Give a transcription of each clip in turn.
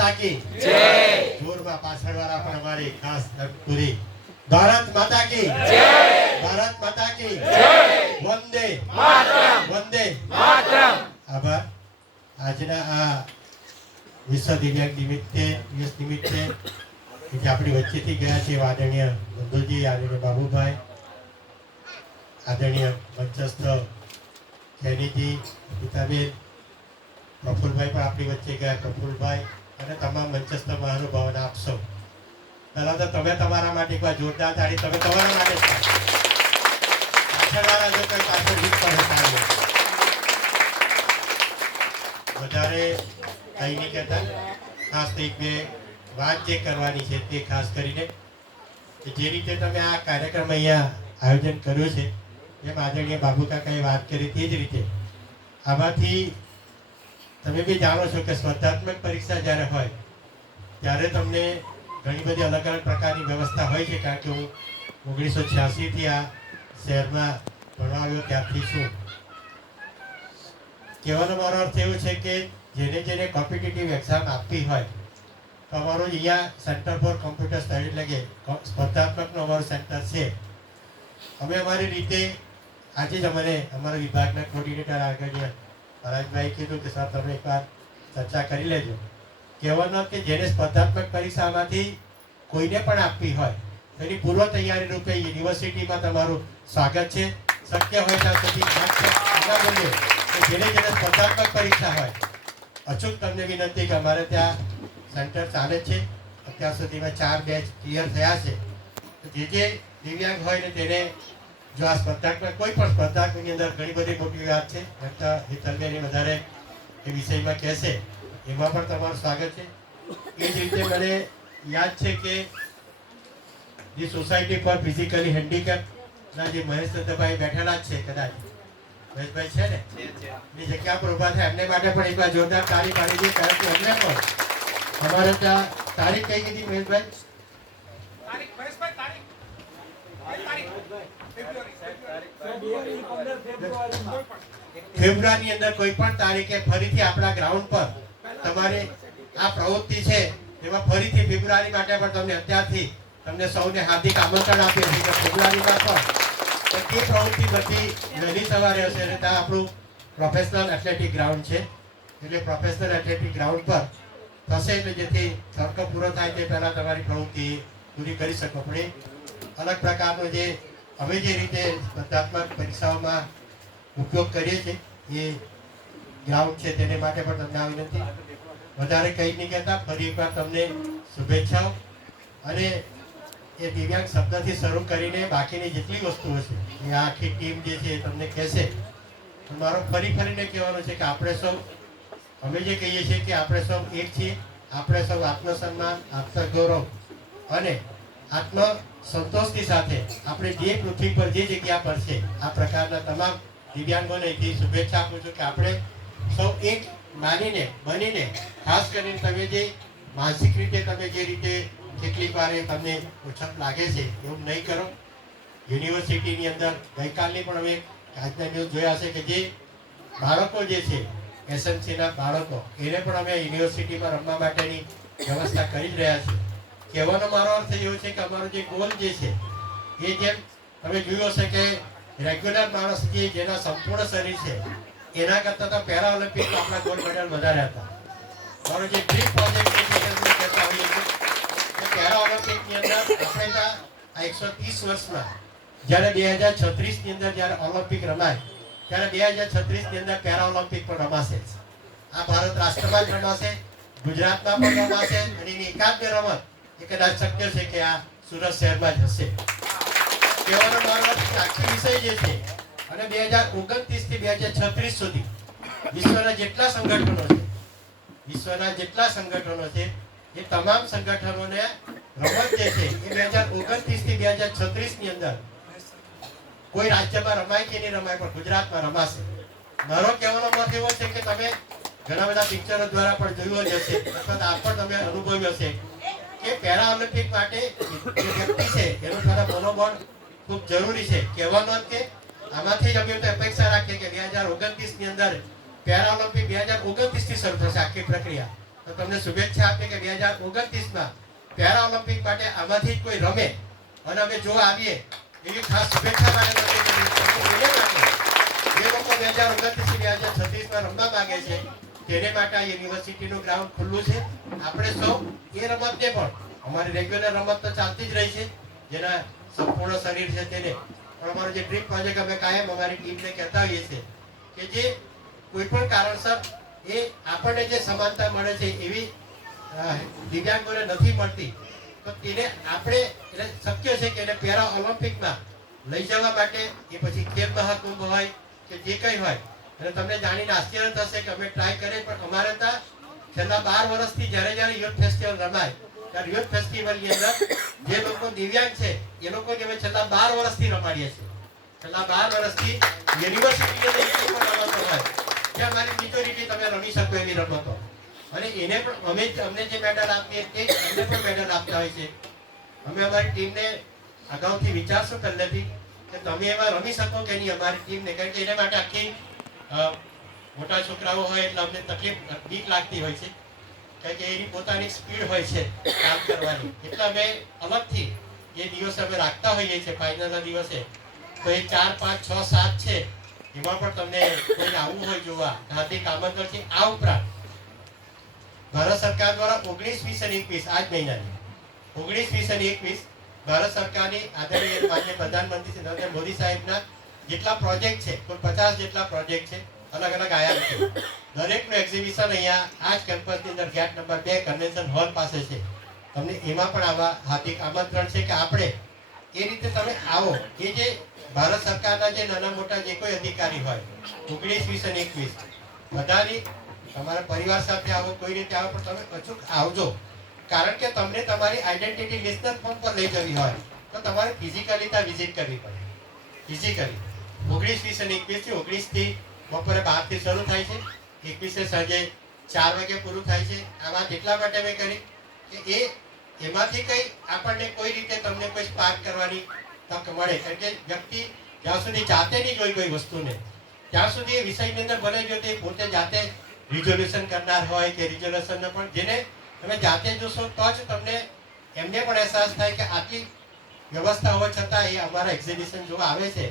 માતા કી જોરમાં પાછળવાળા પણ અમારી ખાસ પૂરી ભારત માતા કી ભારત માતા કી વંદે. વંદે. આભાર. આજના આ વિશ્વ દિવ્યાંગ નિમિત્તે દિવસ નિમિત્તે કે જે આપણી વચ્ચેથી ગયા છે આદરણીય બંધુજી આદરણીય બાબુભાઈ આદરણીય મંચસ્થ ખેનીજી પિતાબેન પ્રફુલભાઈ પણ આપણી વચ્ચે ગયા પ્રફુલભાઈ અને તમામ મંચસ્થ મહાનુભાવોને આપશો પહેલાં તો તમે તમારા માટે એકવાર જોરદાર તાળી, તમે તમારા માટે પાછળવાળા જો કંઈ પાછળ વીક પડે તાળીઓ. વધારે કંઈ નહીં કહેતા. ખાસ તો એક બે વાત જે કરવાની છે તે ખાસ કરીને જે રીતે તમે આ કાર્યક્રમ અહીંયા આયોજન કર્યું છે જેમ આદરણીય બાબુકાકાએ વાત કરી, તે જ રીતે આમાંથી તમે બી જાણો છો કે સ્પર્ધાત્મક પરીક્ષા જ્યારે હોય, ત્યારે તમને ઘણી બધી અલગ અલગ પ્રકારની વ્યવસ્થા હોય છે. કારણ કે હું ઓગણીસો છ્યાસીથી આ શહેરમાં ભણવા આવ્યો ત્યારથી છું. કહેવાનો મારો અર્થ એવો છે કે જેને જેને કોમ્પિટિટિવ એક્ઝામ આપવી હોય, તો અમારું અહીંયા સેન્ટર ફોર કોમ્પ્યુટર સ્ટડી લાગે સ્પર્ધાત્મકનું અમારું સેન્ટર છે. અમે અમારી રીતે આજે જ અમને અમારા વિભાગના કોર્ડિનેટર આગળ મહારાજભાઈ કીધું કે સર તમે એકવાર ચર્ચા કરી લેજો. કહેવાનો કે જેને સ્પર્ધાત્મક પરીક્ષામાંથી કોઈને પણ આપવી હોય, એની પૂર્વ તૈયારી રૂપે યુનિવર્સિટીમાં તમારું સ્વાગત છે. શક્ય હોય ત્યાં સુધી જેને જેને સ્પર્ધાત્મક પરીક્ષા હોય, અચૂક તમને વિનંતી કે અમારે ત્યાં સેન્ટર ચાલે છે. અત્યાર સુધીમાં ચાર બેચ ક્લિયર થયા છે. જે જે દિવ્યાંગ હોય ને તેને જો આ સ્પર્ધાત્મક કોઈ પણ સ્પર્ધાત્મકની અંદર ઘણી બધી મોટી વાત છે ઘટતા હેતલબેન વધારે એ વિષયમાં કહેશે. એમાં પણ તમારું સ્વાગત છે. એ જ રીતે મને યાદ છે કે જે સોસાયટી પર ફિઝિકલી હેન્ડીકેપના જે મહેશ દત્તભાઈ બેઠેલા જ છે કદાચ. મહેશભાઈ છે ને? ની જગ્યા પર ઊભા થાય. એમને માટે પણ એકવાર જોરદાર તાળી પાડી દઈએ કારણ કે એમને પણ અમારે ત્યાં તારીખ કઈ કીધી મહેશભાઈ તારીખ મહેશભાઈ તારીખ કઈ તારીખ ફેબ્રુઆરીની અંદર કોઈ પણ તારીખે ફરીથી આપણા ગ્રાઉન્ડ પર તમારી આ પ્રવૃત્તિ છે, એમાં ફરીથી ફેબ્રુઆરી માટે પણ તમને અત્યારથી તમને સૌને હાર્દિક આમંત્રણ આપીએ છીએ કે ફેબ્રુઆરીમાં પણ તો પ્રવૃત્તિ બધી વહેલી સવારે હશે અને ત્યાં આપણું પ્રોફેશનલ એથ્લેટિક ગ્રાઉન્ડ છે. એટલે પ્રોફેશનલ એથ્લેટિક ગ્રાઉન્ડ પર થશે એટલે જેથી તર્ક પૂરો થાય તે પહેલાં તમારી પ્રવૃત્તિ પૂરી કરી શકો. પણ અલગ પ્રકારનો જે અમે જે રીતે સ્પર્ધાત્મક પરીક્ષાઓમાં ઉપયોગ કરીએ છીએ, એ ગ્રાઉન્ડ છે તેને માટે પણ તમને આવી નથી. વધારે કંઈ નહીં કહેતા, ફરી એકવાર તમને શુભેચ્છાઓ. અને એ દિવ્યાંગ શબ્દથી શરૂ કરીને બાકીની જેટલી વસ્તુઓ છે, એ આખી ટીમ જે છે એ તમને કહેશે. મારો ફરી ફરીને કહેવાનું છે કે આપણે સૌ, અમે જે કહીએ છીએ કે આપણે સૌ એક છીએ. આપણે સૌ આત્મસન્માન, આત્મગૌરવ અને આત્મ સંતોષની સાથે આપણે જે પૃથ્વી પર જે જગ્યા પર છે, આ પ્રકારના તમામ દિવ્યાંગોને અહીંથી શુભેચ્છા આપું છું કે આપણે સૌ એક માનીને, બનીને, ખાસ કરીને તમે જે માનસિક રીતે તમે જે રીતે કેટલીક વાર તમને ઉછપ લાગે છે, એવું નહીં કરો. યુનિવર્સિટીની અંદર ગઈકાલની પણ અમે આજના ન્યૂઝ જોયા છે કે જે બાળકો જે છે, એસએમસીના બાળકો, એને પણ અમે યુનિવર્સિટીમાં રમવા માટેની વ્યવસ્થા કરી રહ્યા છીએ. કહેવાનો મારો અર્થ એવો છે કે અમારો જે ગોલ જે છે, એ જેમ તમે જોયું હશે કે રેગ્યુલર માણસ જે જેના સંપૂર્ણ શરીર છે, એના કરતાં તો પેરા ઓલિમ્પિક આપણા ગોલ્ડ મેડલ વધારે હતા. મારો જે ડ્રીમ પ્રોજેક્ટ છે કહેતા હોઈએ છીએ પેરા ઓલિમ્પિકની અંદર આપણે ત્યાં આ એકસો ત્રીસ વર્ષમાં જ્યારે બે હજાર છત્રીસની અંદર જ્યારે ઓલિમ્પિક રમાય, ત્યારે બે હજાર છત્રીસની અંદર પેરા ઓલિમ્પિક પણ રમાશે. આ ભારત રાષ્ટ્રમાં જ રમાશે, ગુજરાતમાં પણ રમાશે, અને એની એકાદ રમત એ કદાચ શક્ય છે કે આ સુરત શહેરમાં જ હશે. કહેવાનો મારો આખી વિષય જે છે, અને બે હજાર ઓગણત્રીસથી બે હજાર છત્રીસ સુધી વિશ્વના જેટલા સંગઠનો છે, વિશ્વના જેટલા સંગઠનો છે, એ તમામ સંગઠનોને રમત જે છે, એ બે હજાર ઓગણત્રીસથી બે હજાર છત્રીસની અંદર કોઈ રાજ્યમાં રમાય કે નહીં રમાય, પણ ગુજરાતમાં રમાશે. મારો કહેવાનો મત એવો છે કે તમે ઘણા બધા પિક્ચરો દ્વારા પણ જોયું જ હશે, અથવા આ પણ તમે અનુભવ્યું હશે. કે પેરા ઓલિમ્પિક માટે જે વ્યક્તિ છે, એનું થોડા મનોબળ ખૂબ જરૂરી છે. કહેવાનો કે આમાંથી જ અમે તો અપેક્ષા રાખીએ કે બે હજાર ઓગણત્રીસની અંદર પેરા ઓલિમ્પિક બે હજાર ઓગણત્રીસથી શરૂ થશે આખી પ્રક્રિયા. તો તમને શુભેચ્છા આપીએ કે બે હજાર ઓગણત્રીસમાં પેરા ઓલિમ્પિક માટે આમાંથી જ કોઈ રમે અને અમે જો આવીએ, એવી ખાસ શુભેચ્છા માટે જે લોકો બે હજાર ઓગણત્રીસ બે હજાર છત્રીસમાં રમવા માંગે છે તેને માટે આ યુનિવર્સિટીનું ગ્રાઉન્ડ ખુલ્લું છે. આપણે સૌ એ રમતને પણ, અમારી રેગ્યુલર રમત તો ચાલતી જ રહી છે, જેના સંપૂર્ણ શરીર છે તેને. પણ અમારો જે ડ્રીમ પ્રોજેક્ટ અમે કાયમ અમારી ટીમને કહેતા હોઈએ છીએ કે જે કોઈ પણ કારણસર એ આપણને જે સમાનતા મળે છે એવી દિવ્યાંગોને નથી મળતી. તો તેને આપણે, એટલે શક્ય છે કે એને પેરા ઓલિમ્પિકમાં લઈ જવા માટે, એ પછી ખેલ મહાકુંભ હોય કે જે કંઈ હોય અને તમને જાણીને આશ્ચર્ય થશે કે અમે ટ્રાય કરીએ પણ અમારે ત્યાં છેલ્લા બાર વર્ષથી જ્યારે જ્યારે યુથ ફેસ્ટિવલ રમાય, ત્યારે યુથ ફેસ્ટિવલની અંદર જે લોકો દિવ્યાંગ છે, એ લોકોને અમે છેલ્લા બાર વર્ષથી રમાડીએ છીએ. છેલ્લા બાર વર્ષથી યુનિવર્સિટીની રમતો હોય. કે અમારી મેજોરિટી તમે રમી શકો એવી રમતો. અને એને પણ અમે અમને જે મેડલ આપીએ તે અમને પણ મેડલ આપતા હોય છે. અમે અમારી ટીમને અગાઉથી વિચારશું પહેલેથી કે તમે એમાં રમી શકો કે નહીં અમારી ટીમને કારણ કે એના માટે આખી મોટા છોકરાઓ હોય એટલે અમને તકલીફ, બીક લાગતી હોય છે. કારણ કે એની પોતાની સ્પીડ હોય છે કામ કરવાની. એટલે અમે અલગથી એ દિવસ અમે રાખતા હોઈએ છીએ ફાઇનલના દિવસે, તો એ ચાર, પાંચ, છ, સાત છે, એમાં પણ તમને કોઈને આવવું હોય જોવા હાર્દિક આમંત્રણ છે આ ઉપરાંત ભારત સરકાર દ્વારા ઓગણીસ વીસ અને એકવીસ આ જ મહિનાની ઓગણીસ વીસ અને એકવીસ, ભારત સરકારની આદરણીય માન્ય પ્રધાનમંત્રી નરેન્દ્ર મોદી સાહેબના જેટલા પ્રોજેક્ટ છે કુલ પચાસ જેટલા પ્રોજેક્ટ છે અલગ અલગ આયા છે. દરેકનું એક્ઝિબિશન અહીંયા આ જ કેમ્પસની અંદર ગેટ નંબર બે કન્વેન્શન હોલ પાસે છે. તમને એમાં પણ આવા હાર્દિક આમંત્રણ છે કે આપણે એ રીતે તમે આવો. કે જે ભારત સરકારના જે નાના મોટા જે કોઈ અધિકારી હોય, ઓગણીસ, વીસ અને એકવીસ, બધાની તમારા પરિવાર સાથે આવો, કોઈ રીતે આવો, પણ તમે અચૂક આવજો. કારણ કે તમને તમારી આઈડેન્ટિટી નેશનલ ફોર્મ પર લઈ જવી હોય, તો તમારે ફિઝિકલી ત્યાં વિઝિટ કરવી પડે. ફિઝિકલી ઓગણીસ વીસ અને એકવીસથી ઓગણીસથી બપોરે બારથી શરૂ થાય છે. એકવીસે સાંજે ચાર વાગે પૂરું થાય છે. આ વાત એટલા માટે મેં કરી કે એ, એમાંથી કઈ આપણને કોઈ રીતે તમને કોઈ સ્પાર્ક કરવાની તક મળે. કારણ કે વ્યક્તિ જ્યાં સુધી જાતે નહીં જોઈ કોઈ વસ્તુને, ત્યાં સુધી એ વિષયની અંદર ભલે જો તે પોતે જાતે રિઝોલ્યુશન કરનાર હોય કે રિઝોલ્યુશનને પણ જેને તમે જાતે જોશો તો જ તમને એમને પણ અહેસાસ થાય કે આટલી વ્યવસ્થા હોવા છતાં એ અમારા એક્ઝિબિશન જોવા આવે છે.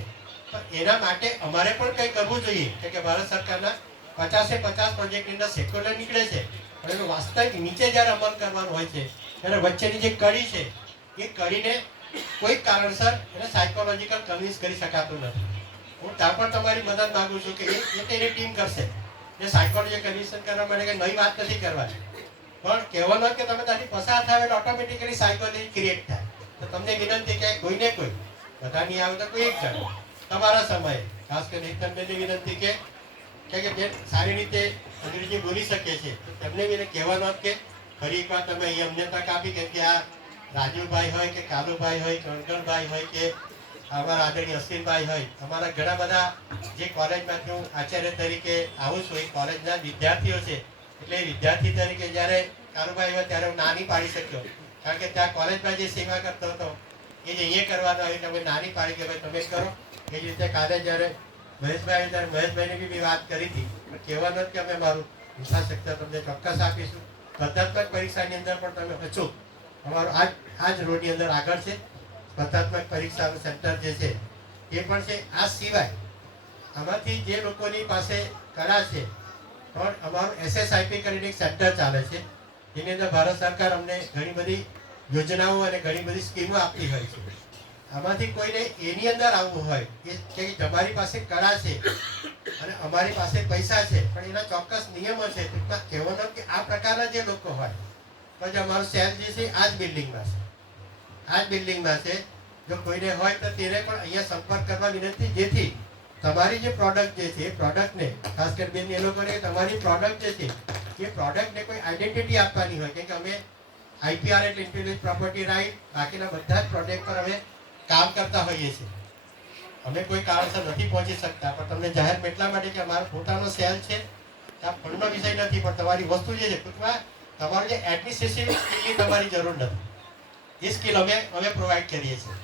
પણ એના માટે અમારે પણ કંઈ કરવું જોઈએ. કે ભારત સરકારના પચાસે પચાસ પ્રોજેક્ટની અંદર સેક્યુલર નીકળે છે. પણ એનો વાસ્તવિક નીચે જ્યારે અમલ કરવાનો હોય છે, ત્યારે વચ્ચેની જે કડી છે, એ કડીને કોઈ કારણસર એને સાયકોલોજીકલ કન્વિન્સ કરી શકાતું નથી. હું ત્યાં પણ તમારી મદદ માગું છું કે એ તેની ટીમ કરશે. એ સાયકોલોજી કન્વિન્સન કરવા માટે કે નવી વાત નથી કરવાની. પણ કહેવાનો કે તમે ત્યાંથી પસાર થાય એટલે ઓટોમેટિકલી સાયકોલોજી ક્રિએટ થાય. તો તમને વિનંતી કે કોઈને કોઈ, બધાની આવે તો કોઈ એક જણ. તમારા સમયે. ખાસ કરીને તમને વિનંતી કે કે બેન સારી રીતે અંગ્રેજી બોલી શકે છે તેમને બી એને કહેવાનો કે, ફરી એકવાર તમે અહીં અમને તક આપી, કેમ કે આ રાજુભાઈ હોય કે કાલુભાઈ હોય, કણકણભાઈ હોય કે અમારા આદરણીય અશ્વિનભાઈ હોય, અમારા ઘણા બધા જે કોલેજમાંથી હું આચાર્ય તરીકે આવું છું, એ કોલેજના વિદ્યાર્થીઓ છે. એટલે વિદ્યાર્થી તરીકે જ્યારે કાલુભાઈ હોય ત્યારે હું નાની પાડી શક્યો. કારણ કે ત્યાં કોલેજમાં જે સેવા કરતો હતો, એ જ અહીંયા કરવાનો આવી તમે નાની પાડી કે ભાઈ તમે કરો. એ રીતે કાલે જ્યારે મહેશભાઈ ત્યારે મહેશભાઈને બી વાત કરી હતી કહેવાનું જ કે અમે મારું યથાશક્તિ તમને ચોક્કસ આપીશું. સ્પર્ધાત્મક પરીક્ષાની અંદર પણ તમે અચૂક અમારું આજ આ જ રોડની અંદર આગળ છે. સ્પર્ધાત્મક પરીક્ષાનું સેન્ટર જે છે, એ પણ છે. આ સિવાય આમાંથી જે લોકોની પાસે કળા છે, પણ અમારું એસએસઆઈપી કરીને એક સેન્ટર ચાલે છે. જેની અંદર ભારત સરકાર અમને ઘણી બધી યોજનાઓ અને ઘણી બધી સ્કીમો આપતી હોય છે. આમાંથી કોઈને એની અંદર આવવું હોય કે તમારી પાસે કળા છે અને અમારી પાસે પૈસા છે, પણ એના ચોક્કસ નિયમો છે, ટૂંકમાં કહેવાનો કે આ પ્રકારના જે લોકો હોય પછી અમારું સેલ જે છે, આ જ બિલ્ડિંગમાં છે. આ જ બિલ્ડિંગમાં છે. જો કોઈને હોય તો તેને પણ અહીંયા સંપર્ક કરવા વિનંતી જેથી તમારી જે પ્રોડક્ટ જે છે પ્રોડક્ટને ખાસ કરી બેન, એ લોકોને તમારી પ્રોડક્ટ જે છે, એ પ્રોડક્ટને કોઈ આઈડેન્ટિટી આપવાની હોય. કે અમે આઈપીઆર એટલે ઇન્ટેલેક્ચુઅલ પ્રોપર્ટી રાઇટ બાકીના બધા જ પ્રોડક્ટ પર અમે કામ કરતા હોઈએ છીએ. અમે કોઈ કારણસર નથી પહોંચી શકતા, પણ તમને જાહેર એટલા માટે કે અમારો પોતાનો સેલ છે આ ફંડનો વિષય નથી, પણ તમારી વસ્તુ જે છે, ટૂંકમાં તમારું જે એડમિનિસ્ટ્રેટિવ સ્કિલની તમારી જરૂર નથી. એ સ્કિલ અમે અમે પ્રોવાઈડ કરીએ છીએ.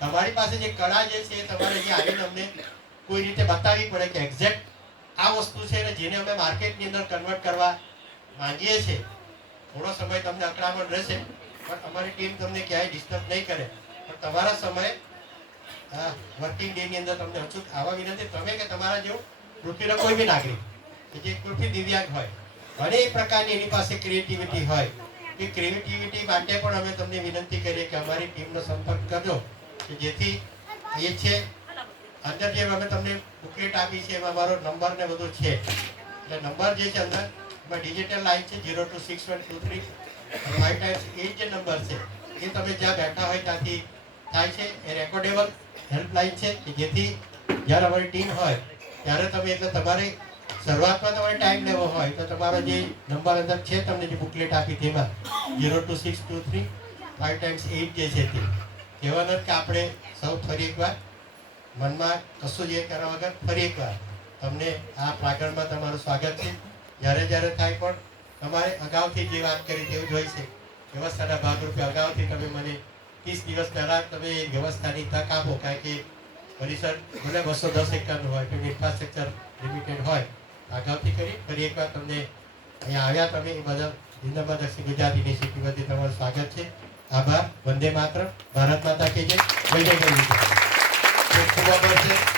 તમારી પાસે જે કળા જે છે, તમારે જે આવીને અમને કોઈ રીતે બતાવવી પડે કે એક્ઝેક્ટ આ વસ્તુ છે ને જેને અમે માર્કેટની અંદર કન્વર્ટ કરવા માંગીએ છીએ, થોડો સમય તમને અકળામણ રહેશે, પણ અમારી ટીમ તમને ક્યાંય ડિસ્ટર્બ નહીં કરે. પણ તમારા સમયે આ વર્કિંગ ડે ની અંદર તમને અચૂક આવા વિનંતી, તમે કે તમારા જેવું પૃથ્વીના કોઈ બી નાગરિક, કે જે પૃથ્વી દિવ્યાંગ હોય અનેક પ્રકારની એની પાસે ક્રિએટિવિટી હોય, એ ક્રિએટિવિટી માટે પણ અમે તમને વિનંતી કરીએ કે અમારી ટીમનો સંપર્ક કરજો, કે જેથી એ છે, અંદર જે અમે તમને બુકલેટ આપી છે, એમાં મારો નંબર ને બધું છે. એટલે નંબર જે છે અંદર, એમાં ડિજિટલ લાઈન છે zero two six one two three five times એ જે નંબર છે. એ તમે જ્યાં બેઠા હોય ત્યાંથી થાય છે, એ રેકોર્ડેબલ હેલ્પલાઇન છે કે જેથી જ્યારે અમારી ટીમ હોય, ત્યારે તમે એટલે તમારે શરૂઆતમાં તમારે ટાઈમ લેવો હોય, તો તમારો જે નંબર અંદર છે, તમને જે બુકલેટ આપી તેમાં zero two six two three five times eight જે છે તે. કહેવાનો કે આપણે સૌ ફરી એકવાર મનમાં કશું જ એ કરવા વગર ફરી એકવાર તમને આ પ્રાંગણમાં તમારું સ્વાગત છે. જ્યારે જ્યારે થાય પણ તમારે અગાઉથી જે વાત કરી તેવું જોઈશે વ્યવસ્થાના ભાગરૂપે અગાઉથી તમે મને ત્રીસ દિવસ પહેલા તમે વ્યવસ્થાની તક આપો, કારણ કે પરિસર ભલે બસો દસ એકરનું હોય તો ઇન્ફ્રાસ્ટ્રક્ચર લિમિટેડ હોય. આગાઉથી કરી, ફરી એકવાર તમને અહીંયા આવ્યા તમે, એ બધા જિંદાબાદ દક્ષિણ ગુજરાત વતી તમારું સ્વાગત છે. આભાર. વંદે માત્ર ભારત માતા કે જય. જય ખૂબ આભાર છે.